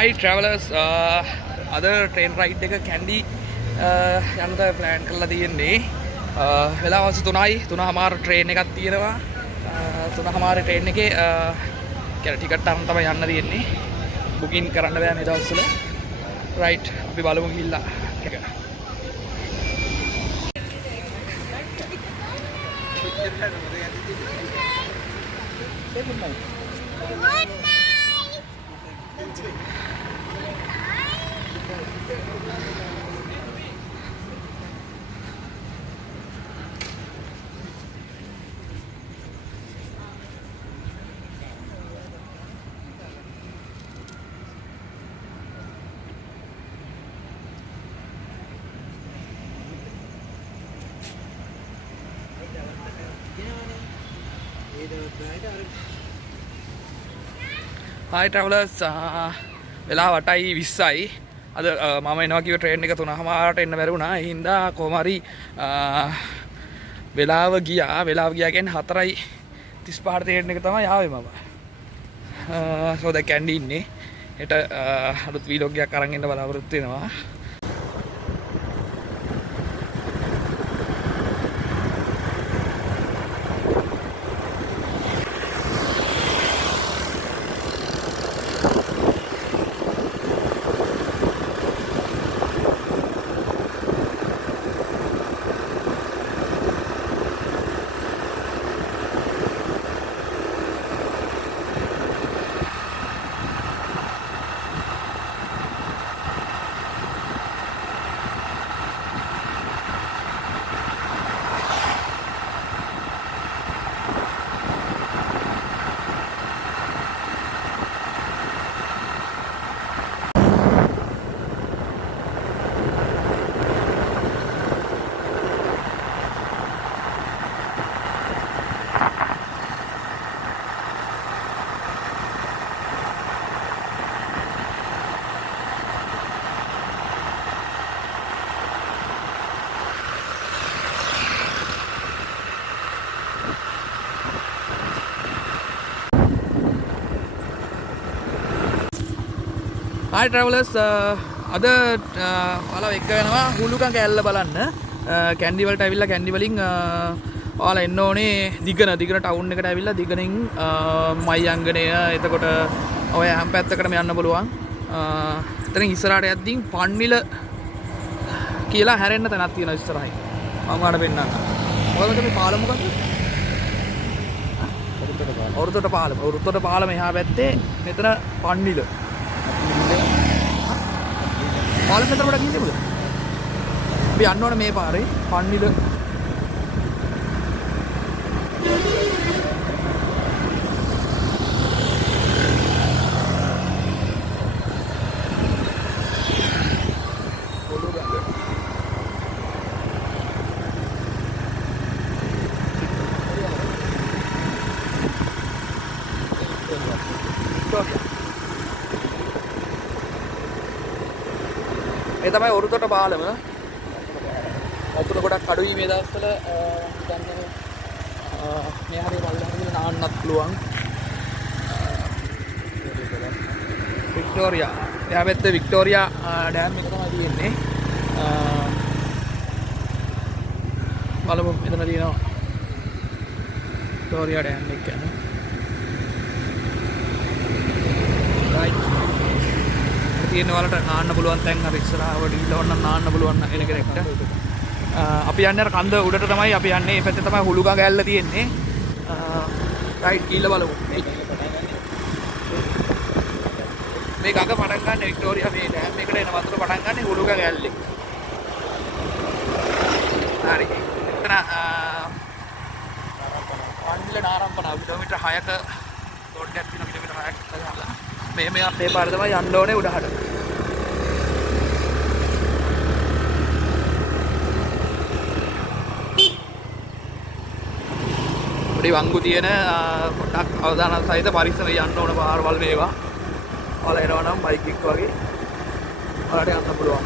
Hi travellers, other train ride එක කැන්ඩි යන්න තමයි plan කරලා තියෙන්නේ. වෙලාව 3යි 3:00 train එකක් තියෙනවා. 3:00 train එකේ කියන්නේ ටිකට් අරන් තමයි යන්න තියෙන්නේ. booking කරන්න බෑ මේ දවස්වල. right අපි බලමු ගිහිල්ලා. Hi travellers, වෙලාව 8:20යි. අද මම එනවා කිව්ව train එක 3:00ට එන්න බැරි වුණා. ඒ හින්දා කොහොම හරි වෙලාව ගියා කියන්නේ 4:35ට train එක තමයි ආවේ මම. so දැන් කැන්ඩි ඉන්නේ. හෙට අලුත් vlog එකක් අරන් එන්න බලාපොරොත්තු වෙනවා. Hi travellers, අද ඔයාලා එක්ක වෙනවා හුළුගඟ ඇල්ල බලන්න. කැන්ඩි වලට ඇවිල්ලා කැන්ඩි වලින් ඔයාලා එන්න ඕනේ දිගන ටවුන් එකට ඇවිල්ලා දිගනින් මයංගනය එතකොට ඔය හැම පැත්තකටම යන්න පුළුවන්. එතනින් ඉස්සරහට යද්දී පන්විල කියලා හැරෙන්න තැනක් තියෙනවා ඉස්සරහින්. මම ඔයාලට පෙන්නන්නම්. මොකද මේ පාලම මොකද්ද? ඔරුතොට පාලම එහා පැත්තේ මෙතන පන්විල. පාලම මෙතන වඩා ගිහින් දෙමුද? අපි යන්න ඕනේ මේ පාරේ පන්විල. මේ තමයි ඔරුතොට පාලම. වතුර ගොඩක් අඩුයි මේ දවස්වල. මේ හරිය බලන්න නාන්නත් පුළුවන්. වික්ටෝරියා. එහා පැත්තේ වික්ටෝරියා ඩෑම් එක තමයි තියෙන්නේ. බලමු මෙතන තියෙනවා වික්ටෝරියා ඩෑම් එක කියන්නේ. right. තියෙන වලට නාන්න පුළුවන් තැන් අර ඉස්සරහවට ගිහලා වන්න නාන්න පුළුවන් එන කෙනෙක්ට. අපි යන්නේ අර කන්ද උඩට තමයි අපි යන්නේ. මේ පැත්තේ තමයි හුළුගඟ ඇල්ල තියෙන්නේ. රයිට් ගිහලා බලමු. මේ ගඟ පටන් ගන්න වික්ටෝරියා මේ ඩෑම් එකට එන වතුර පටන් ගන්න හුළුගඟ ඇල්ලේ. හරි. එතන පන්විල නාරම්පන කිලෝමීටර් 6ක දොඩක් තියෙන කිලෝමීටර් 6ක් ගහලා මේ අපේ පාර තමයි යන්න ඕනේ උඩහට. පොඩි වංගු තියෙන පොඩ්ඩක් අවදානම් සහිත පරිස්සමෙන් යන්න ඕන පාරවල් මේවා. ඔයාලා එනවා නම් බයික් එක වගේ ඔයාලට යන්න පුළුවන්.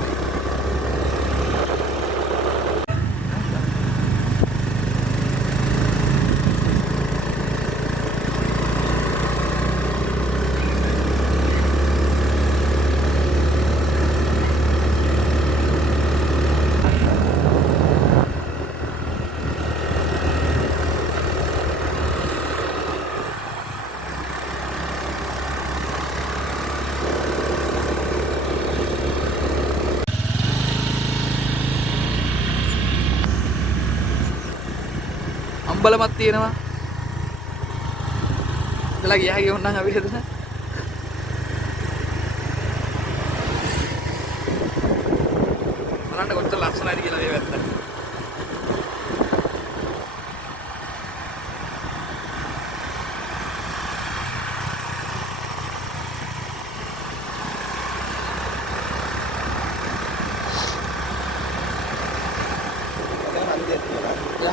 බලමත් තියෙනවා. එතලා ගියා ගියොත් නම් අපිට එතන බලන්න කොච්චර ලස්සනයිද කියලා මේ පැත්ත.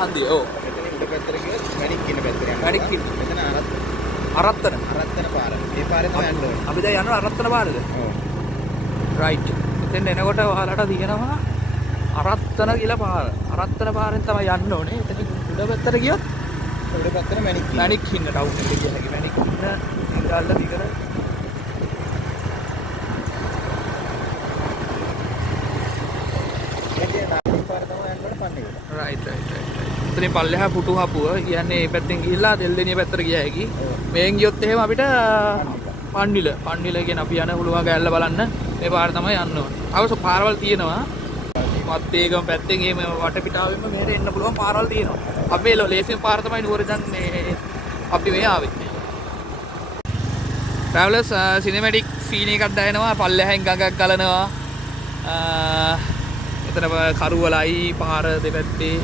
හන්දිය ඔව්. මෙතන උඩ පැත්තට ගියොත් මැණික් කියන පැත්තට යනවා. මැණික් කියන. මෙතන අරත්තන පාර. මේ පාරේ තමයි යන්න ඕනේ. අපි දැන් යනවා අරත්තන පාරේද? ඔව්. රයිට්. මෙතෙන් එනකොට ඔයාලට තියෙනවා අරත්තන කියලා පාර. අරත්තන පාරෙන් තමයි යන්න ඕනේ. එතන උඩ පැත්තට ගියොත් උඩ පැත්තට මැණික් කියන. මැණික් කියන ටවුන් එකට ගිය හැකි. මැණික් කියන ඉංග්‍රීසි දිගට රයිට්. එතනින් පල්ලෙහා පුටු හපුව කියන්නේ මේ පැත්තෙන් ගිහිල්ලා දෙල්දෙනිය පැත්තට ගියා හැකි. මේෙන් ගියොත් එහෙම අපිට පන්විල කියන අපි යන හුළුවඟ ඇල්ල බලන්න මේ පාර තමයි යන්න ඕනේ. අවශ්‍ය පාරවල් තියෙනවා. මත්තේගම පැත්තෙන් එහෙම වටපිටාවෙම මෙහෙට එන්න පුළුවන් පාරවල් තියෙනවා. අපි මේ ලේසිම පාර තමයි නුවර දැන් මේ අපි මේ ආවේ. ට්‍රැවලර්ස් සිනමැටික් සීන් එකක් දැනෙනවා. පල්ලෙහෙන් ගඟක් ගලනවා. එතන කරුවලයි පාර දෙපැත්තේ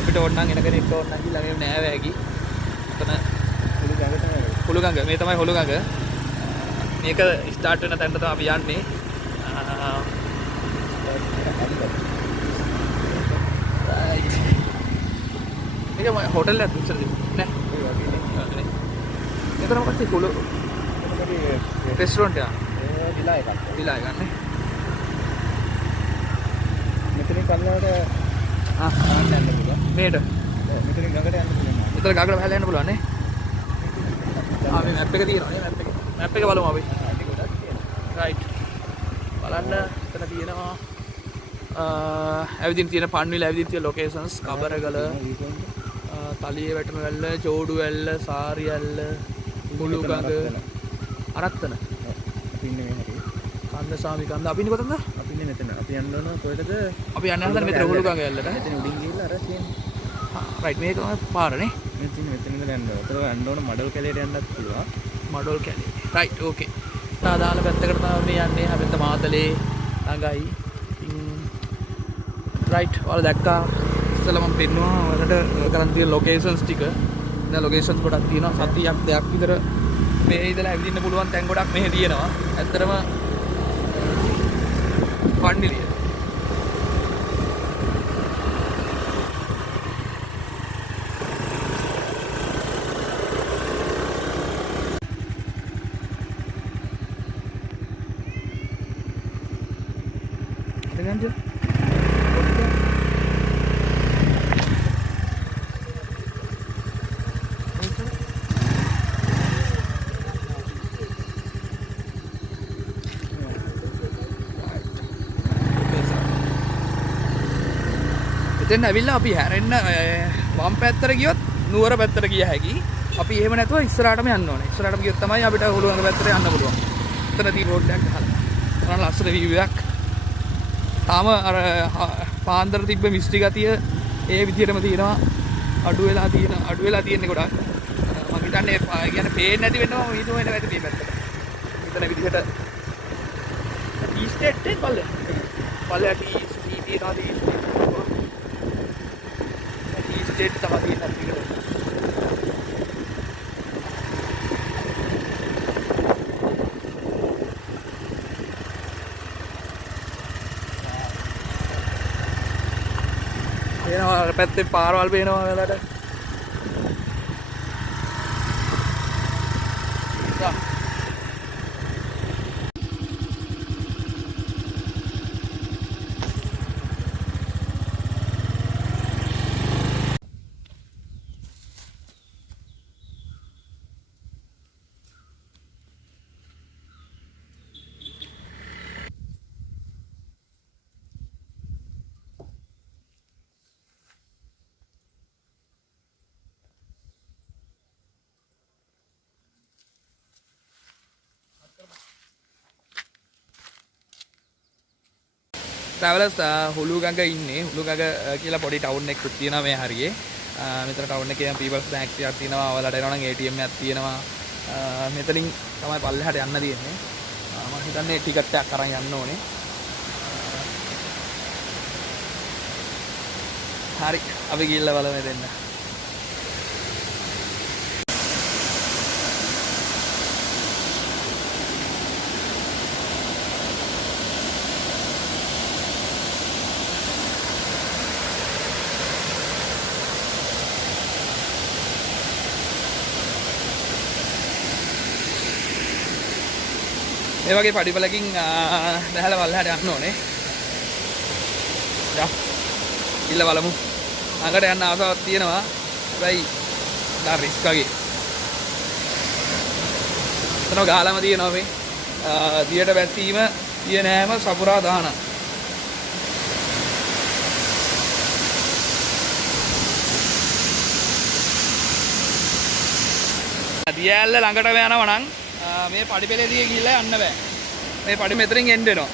අපිට ඕන නම් එනකන් ඉන්න ඕන නම් ගිහලා මේ නෑව හැකි. එතන හුළුගඟ මේ තමයි හුළුගඟ. මේක ස්ටාර්ට් වෙන තැනට තමයි අපි යන්නේ. මේක හොටල් එකක් ඉස්සර නෑ. එතන මොකක්ද හුළු රෙස්ටොරන්ට් එක. විලා එකක් නේ. මෙතනින් පල්ලෙහාට යන්න පුළුවන්. මේට. මෙතනින් ගඟට යන්න පුළුවන්. මෙතන ගඟට බහලා යන්න පුළුවන් නේ. මේ මැප් එක තියෙනවා නේ මැප් එක. මැප් එක බලමු අපි. රයිට්. බලන්න එතන තියෙනවා ඇවිදින් තියෙන පන්විල ඇවිදින් තියෙන ලොකේෂන්ස් කබරගල තලියේ වැටෙන වැල්ල චෝඩු වැල්ල සාරි වැල්ල මුළුගඟ අරත්තන. අපි ඉන්නේ මේ හැටි. කන්දසාමි කන්ද අපි ඉන්නේ කොතනද? අපි ඉන්නේ මෙතන. අපි යන්න ඕන කොහෙටද? අපි යන්න හදන මෙතන හුළුගඟ වැල්ලට. මෙතන උඩින් ගිහිල්ලා අර තියෙන්නේ. රයිට් මේක තමයි පාර නේ. මෙතන ඉඳලා යන්න ඕන. ඒතර යන්න ඕන මඩල් කැලේට යන්නත් පුළුවන්. මඩල් කැලේ. රයිට් ඕකේ. දාන පැත්තකට තමයි මේ යන්නේ. හැබැයි මාතලේ ළඟයි. ඉතින් රයිට් ඔයාලා දැක්කා ඉස්සෙල්ලා මම පෙන්නුවා ඔයාලට කරන් තියෙන ලොකේෂන්ස් ටික. දැන් ලොකේෂන්ස් ගොඩක් තියෙනවා. සතියක් දෙකක් විතර මේ ඉඳලා ඇවිදින්න පුළුවන් තැන් ගොඩක් මෙහෙ තියෙනවා. ඇත්තටම පන්නිලිය. Ganjil. එතෙන් ඇවිල්ලා අපි හැරෙන්න වම් පැත්තට ගියොත් නුවර පැත්තට ගිය හැකි. අපි එහෙම නැතුව ඉස්සරහටම යන්න ඕනේ. ඉස්සරහටම ගියොත් තමයි අපිට හුළුවඟ පැත්තට යන්න පුළුවන්. එතන තියෙන රෝඩ් එකක් ගහලා. තරම් ලස්සන view එකක්. තාම අර පාන්දර තිබ්බ මිස්ටි ගතිය ඒ විදිහටම තියෙනවා. අඩු වෙලා තියෙන්නේ ගොඩක්. මම හිතන්නේ කියන්නේ පේන්නේ නැති වෙන්න මම හිතුවා එන වැටේ මේ පැත්තට. මෙතන විදිහට ටී ස්ටේට් එක පල්ලෙහා ටී තියෙනවා ටී ස්ටේට් තමයි තියෙන්නේ. එනවා අර පැත්තේ පාරවල් පේනවා ඔයාලට. ට්‍රැවලර්ස් හුළුගඟ ඉන්නේ. හුළුගඟ කියලා පොඩි ටවුන් එකක් තියෙනවා මේ හරියේ. මෙතන ටවුන් එකේ පීපල්ස් බැංක් එකක් තියෙනවා. ඔයාලට එනවා නම් ATM එකක් තියෙනවා. මෙතනින් තමයි පල්ලෙහාට යන්න තියෙන්නේ. මම හිතන්නේ ටිකට් එකක් අරන් යන්න ඕනේ. හරි අපි ගිහිල්ලා බලමු දෙන්න. මේ වගේ පඩිපලකින් දැහැලා වල්ලහට යන්න ඕනේ. යා. ඉල්ල බලමු. ළඟට යන්න ආසාවක් තියෙනවා. හැබැයි ඩා රිස්ක් වගේ. එතන ගාලම තියෙනවා මේ. දියට වැස්සීම, දිය නෑම සපුරා දාන. දිය ඇල්ල ළඟටම යනවා නම් මේ පඩිපෙළේදී ගිහිල්ලා යන්න බෑ. මේ පඩි මෙතනින් එන්න වෙනවා.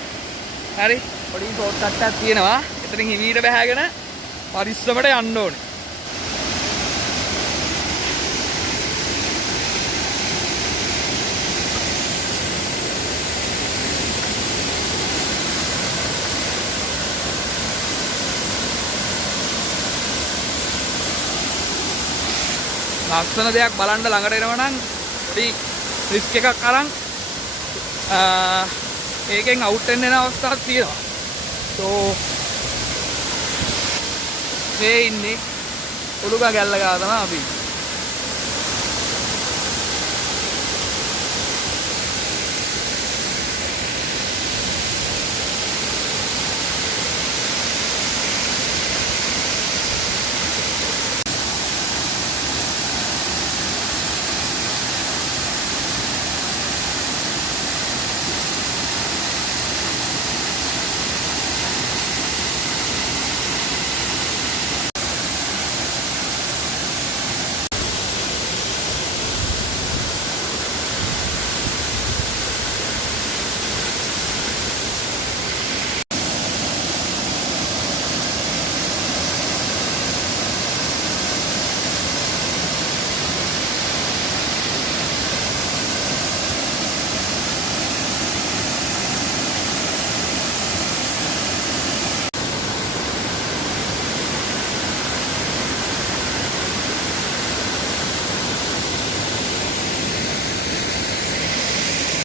හරි. පොඩි ෂෝට් කට් එකක් තියෙනවා. එතනින් හිමීට බහගෙන පරිස්සමට යන්න ඕනේ. ලස්සන දෙයක් බලන්න ළඟට එනවා නම් පොඩි රිස්ක් එකක් අරන් ඒකෙන් අවුට් වෙන්න අවස්ථාවක් තියෙනවා. සෝ මේ ඉන්නේ හුළුගඟ ඇල්ල ගාව තමයි අපි.